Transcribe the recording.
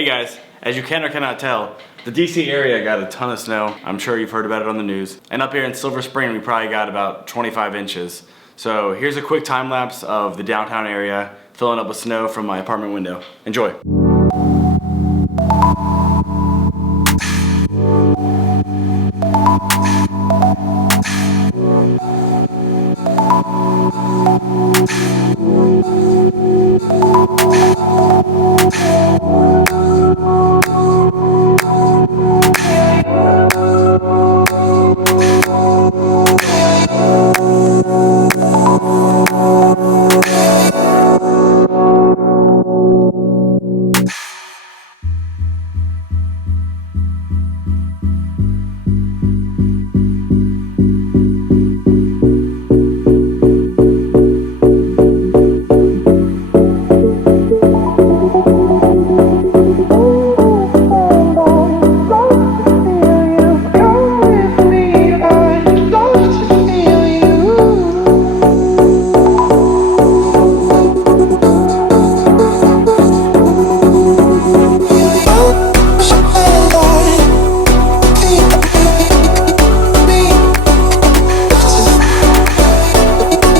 Hey guys, as you can or cannot tell, the DC area got a ton of snow. I'm sure you've heard about it on the news. And up here in Silver Spring, we probably got about 25 inches. So here's a quick time lapse of the downtown area filling up with snow from my apartment window. Enjoy.